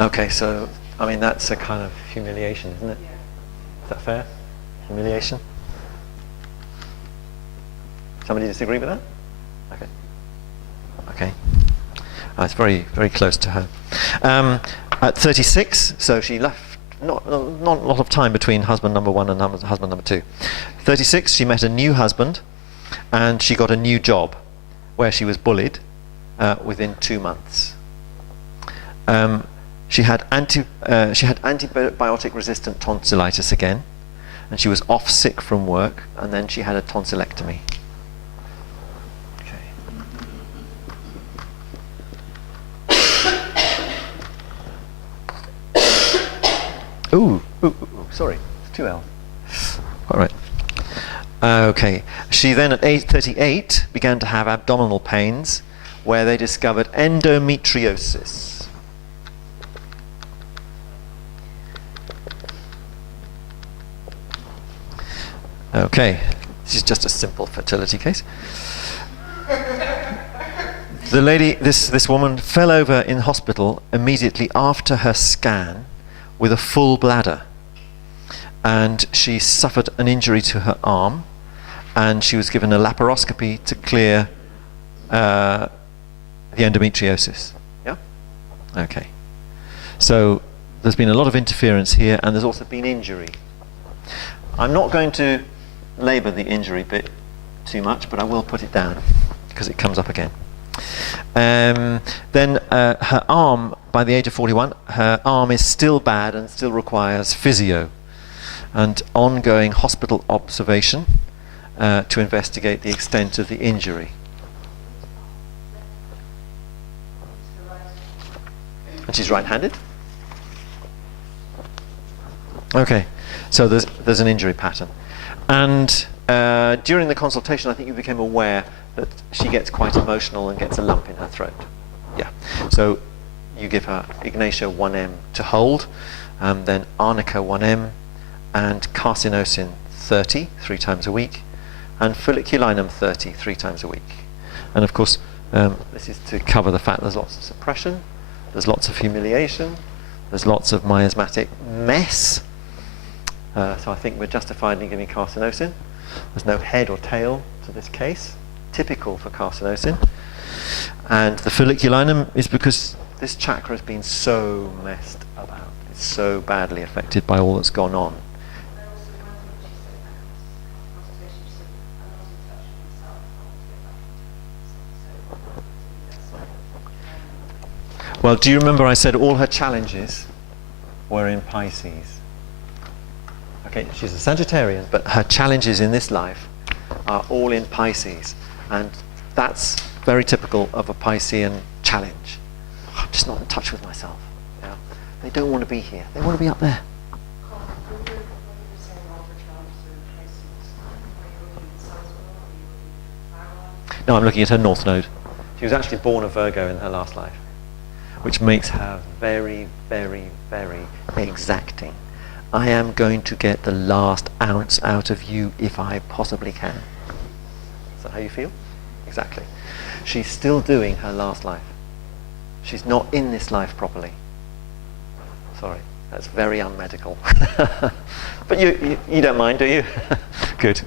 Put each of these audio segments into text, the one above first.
Okay, so, I mean, that's a kind of humiliation, isn't it? Is that fair? Humiliation? Somebody disagree with that? Okay. Okay. It's very, very close to her. At 36, so she left not a lot of time between husband number one and husband number two. 36, she met a new husband, and she got a new job, where she was bullied within 2 months. She had antibiotic-resistant tonsillitis again, and she was off sick from work, and then she had a tonsillectomy. Ooh, sorry, it's 2 L. All right. Okay. She then, at age 38, began to have abdominal pains, where they discovered endometriosis. Okay. This is just a simple fertility case. The lady, this woman, fell over in hospital immediately after her scan, with a full bladder, and she suffered an injury to her arm, and she was given a laparoscopy to clear the endometriosis. Yeah? Okay. So there's been a lot of interference here, and there's also been injury. I'm not going to labour the injury bit too much, but I will put it down because it comes up again. Then her arm, by the age of 41, her arm is still bad and still requires physio and ongoing hospital observation to investigate the extent of the injury. And she's right-handed? Okay, so there's an injury pattern. And during the consultation, I think you became aware that she gets quite emotional and gets a lump in her throat. Yeah. So you give her Ignatia 1M to hold, then Arnica 1M, and Carcinosin 30, 3 times a week, and Folliculinum 30, 3 times a week. And of course, this is to cover the fact there's lots of suppression, there's lots of humiliation, there's lots of miasmatic mess. So I think we're justified in giving Carcinosin. There's no head or tail to this case, typical for Carcinosin. And the Folliculinum is because this chakra has been so messed about. It's so badly affected by all that's gone on. Well, do you remember I said all her challenges were in Pisces? Okay, she's a Sagittarian, but her challenges in this life are all in Pisces. And that's very typical of a Piscean challenge. I'm just not in touch with myself. Yeah. They don't want to be here. They want to be up there. No, I'm looking at her North Node. She was actually born a Virgo in her last life, which makes her very, very, very exacting. I am going to get the last ounce out of you if I possibly can. Is that how you feel? Exactly. She's still doing her last life. She's not in this life properly. Sorry, that's very unmedical. But you don't mind, do you? Good.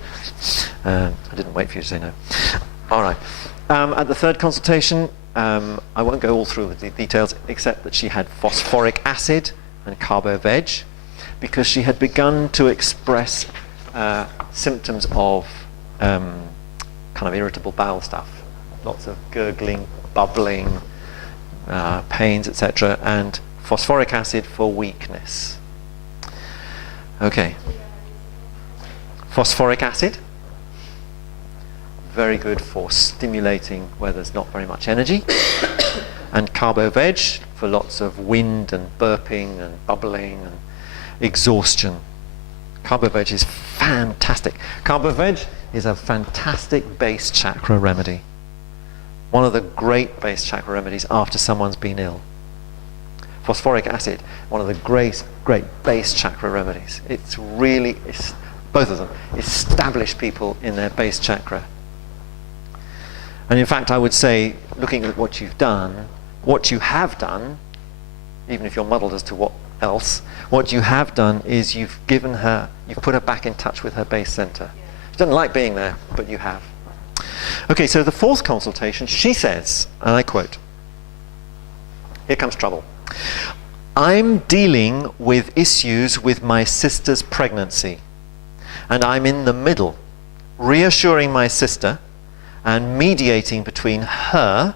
I didn't wait for you to say no. All right. At the third consultation, I won't go all through the details, except that she had phosphoric acid and carbo-veg, because she had begun to express symptoms of kind of irritable bowel stuff. Lots of gurgling, bubbling, pains, etc. And phosphoric acid for weakness. Okay. Phosphoric acid, very good for stimulating where there's not very much energy. And carbo-veg for lots of wind and burping and bubbling and exhaustion. Carbo-veg is fantastic. Carbo-veg is a fantastic base chakra remedy. One of the great base chakra remedies after someone's been ill. Phosphoric acid, one of the great base chakra remedies. It's really, both of them, establish people in their base chakra. And in fact, I would say, looking at what you've done, what you have done even if you're muddled as to what else, what you have done is you've put her back in touch with her base center. She doesn't like being there, but you have. Okay, so the fourth consultation, she says, and I quote, here comes trouble. I'm dealing with issues with my sister's pregnancy, and I'm in the middle, reassuring my sister and mediating between her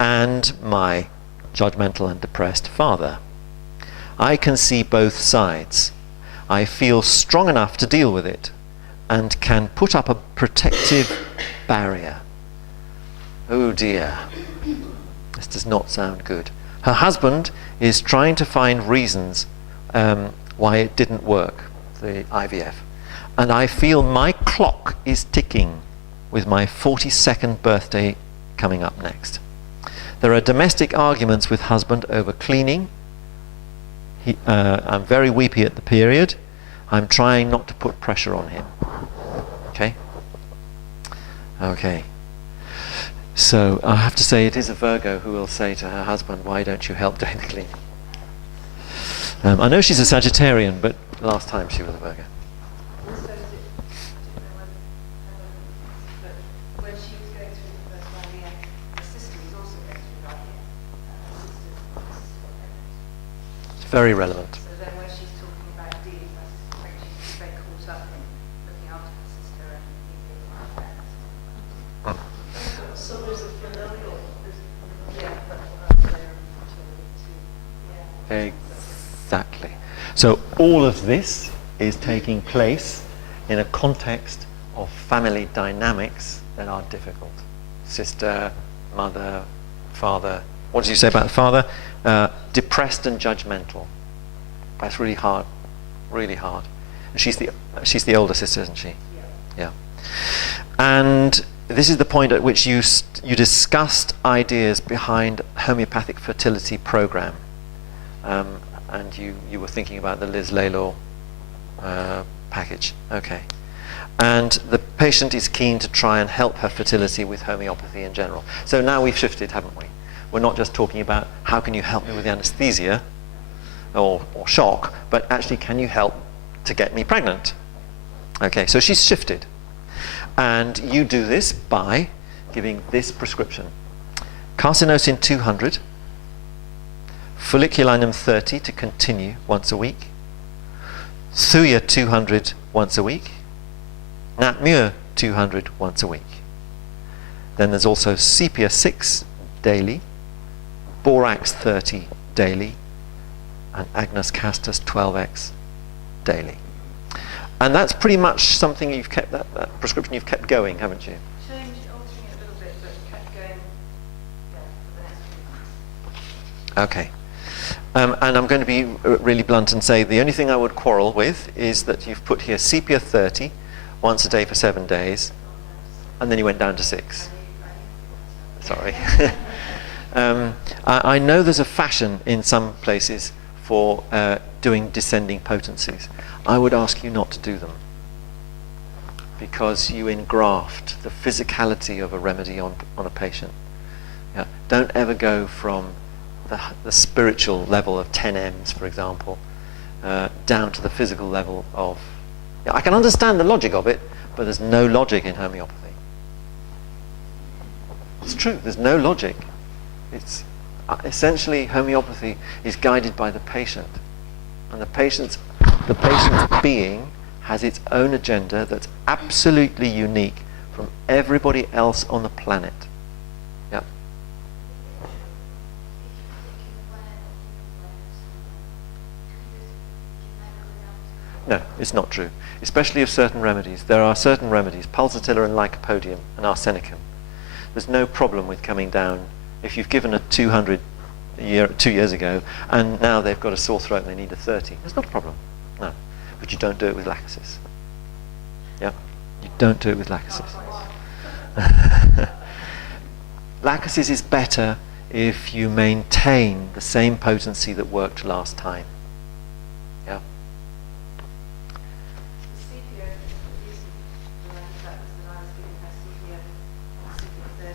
and my judgmental and depressed father. I can see both sides. I feel strong enough to deal with it and can put up a protective barrier. Oh dear, this does not sound good. Her husband is trying to find reasons why it didn't work, the IVF. And I feel my clock is ticking with my 42nd birthday coming up next. There are domestic arguments with husband over cleaning. I'm very weepy at the period. I'm trying not to put pressure on him. Okay? Okay. So I have to say it is a Virgo who will say to her husband, why don't you help doing the cleaning? I know she's a Sagittarian, but last time she was a Virgo. Also, when she was going through the first IVF, her sister was also going through IVF. It's very relevant. So then when she's talking about dealing, I suspect she's very caught up in looking after her sister and being like that. So there's a familial, Exactly. So all of this is taking place in a context of family dynamics that are difficult. Sister, mother, father. What did you say about the father? Depressed and judgmental. That's really hard. Really hard. And she's the older sister, isn't she? Yeah. And this is the point at which you discussed ideas behind homeopathic fertility program. And you were thinking about the Liz Laylaw package. Okay. And the patient is keen to try and help her fertility with homeopathy in general. So now we've shifted, haven't we? We're not just talking about how can you help me with the anesthesia or shock, but actually can you help to get me pregnant? Okay, so she's shifted. And you do this by giving this prescription. Carcinosin 200, Folliculinum 30 to continue once a week, Thuya 200 once a week, Natmur 200 once a week. Then there's also Sepia 6 daily, Borax 30 daily, and Agnus Castus 12x daily. And that's pretty much something you've kept, that prescription you've kept going, haven't you? Altering it a little bit, but kept going for the next few months. Okay. And I'm going to be really blunt and say the only thing I would quarrel with is that you've put here Sepia 30 once a day for 7 days, and then you went down to 6. Sorry. I know there's a fashion in some places for doing descending potencies. I would ask you not to do them, because you engraft the physicality of a remedy on a patient. Yeah. Don't ever go from the spiritual level of 10 M's, for example, down to the physical level of... Yeah, I can understand the logic of it, but there's no logic in homeopathy. It's true, there's no logic. It's essentially homeopathy is guided by the patient, and the patient's being has its own agenda that's absolutely unique from everybody else on the planet. Yeah. No, it's not true. Especially of certain remedies. There are certain remedies, pulsatilla and lycopodium and arsenicum. There's no problem with coming down. If you've given a 200 2 years ago, and now they've got a sore throat and they need a 30, there's not a problem. No. But you don't do it with lachesis. Yeah? You don't do it with lachesis. Lachesis is better if you maintain the same potency that worked last time. Yeah? Sepia, the reason that was that I was giving her Sepia 30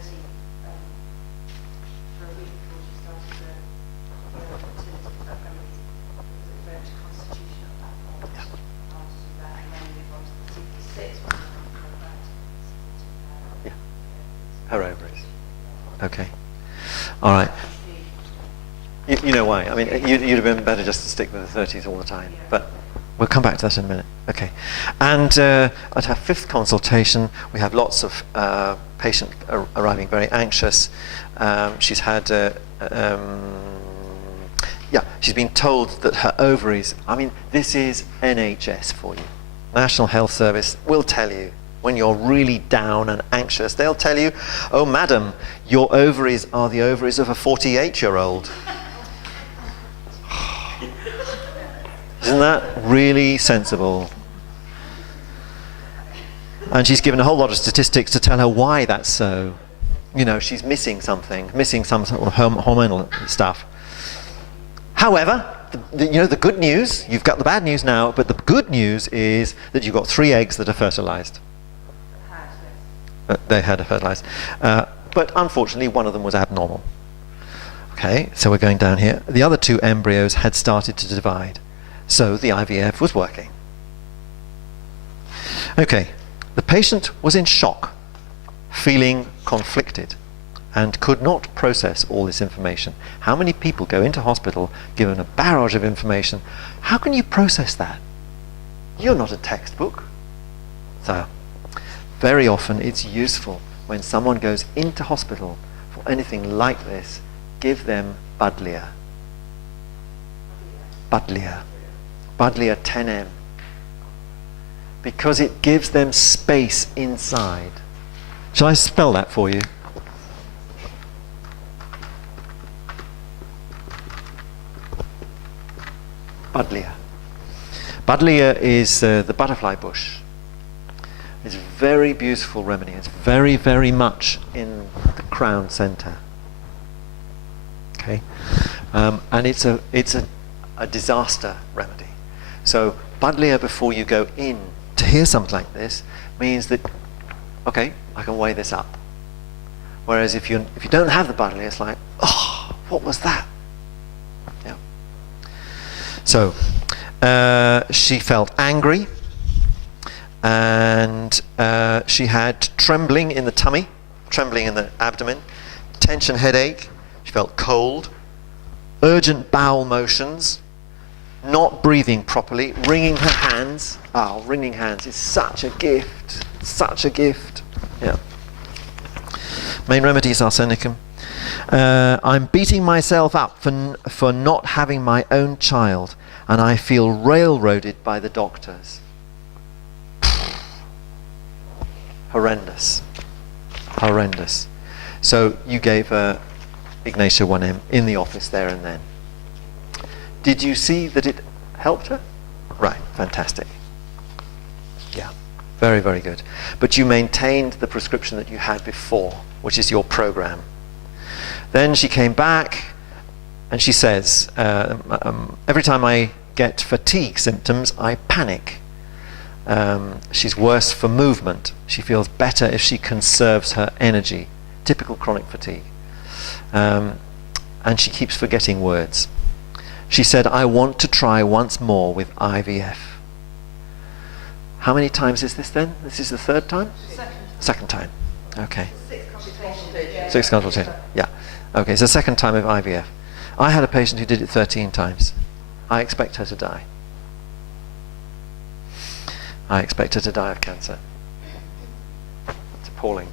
for a week before she started the fertility Okay. All right. You know why? I mean, you'd have been better just to stick with the 30s all the time. Yeah. But we'll come back to that in a minute. Okay. And at her 5th consultation, we have lots of patient arriving very anxious. She's had, she's been told that her ovaries, I mean, this is NHS for you. National Health Service will tell you when you're really down and anxious. They'll tell you, oh, madam, your ovaries are the ovaries of a 48-year-old. Isn't that really sensible? And she's given a whole lot of statistics to tell her why that's so. You know, she's missing something, missing some sort of hormonal stuff. However, the good news, you've got the bad news now, but the good news is that you've got 3 eggs that are fertilized. They had fertilized. But unfortunately, one of them was abnormal. Okay, so we're going down here. The other 2 embryos had started to divide. So the IVF was working. Okay, the patient was in shock, feeling conflicted, and could not process all this information. How many people go into hospital given a barrage of information? How can you process that? You're not a textbook. So, very often it's useful when someone goes into hospital for anything like this, give them Budlia. Budlia 10M. Because it gives them space inside. Shall I spell that for you? Budlia. Budlia is the butterfly bush. It's a very beautiful remedy. It's very, very much in the crown center. Okay, and it's a disaster remedy. So Budlia before you go in to hear something like this means that, okay, I can weigh this up. Whereas if you don't have the Budlia, it's like, oh, what was that? Yeah. So she felt angry, and she had trembling in the tummy, trembling in the abdomen, tension headache. She felt cold, urgent bowel motions, not breathing properly, wringing her hands. Oh, wringing hands is such a gift, such a gift. Yeah. Main remedies, arsenicum. I'm beating myself up for not having my own child, and I feel railroaded by the doctors. Horrendous. Horrendous. So you gave her Ignatia 1M in the office there and then. Did you see that it helped her? Right, fantastic. Yeah, very, very good. But you maintained the prescription that you had before, which is your program. Then she came back and she says, every time I get fatigue symptoms, I panic. She's worse for movement. She feels better if she conserves her energy. Typical chronic fatigue. And she keeps forgetting words. She said, I want to try once more with IVF. How many times is this then? This is the 3rd time? Second time. Okay. 6 consultations. 6 consultations. Yeah. Okay, so 2nd time of IVF. I had a patient who did it 13 times. I expect her to die. I expect her to die of cancer. It's appalling.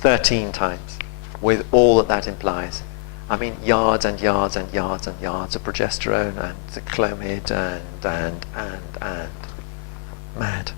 13 times, with all that that implies. I mean, yards and yards and yards and yards of progesterone and the Clomid and. Mad.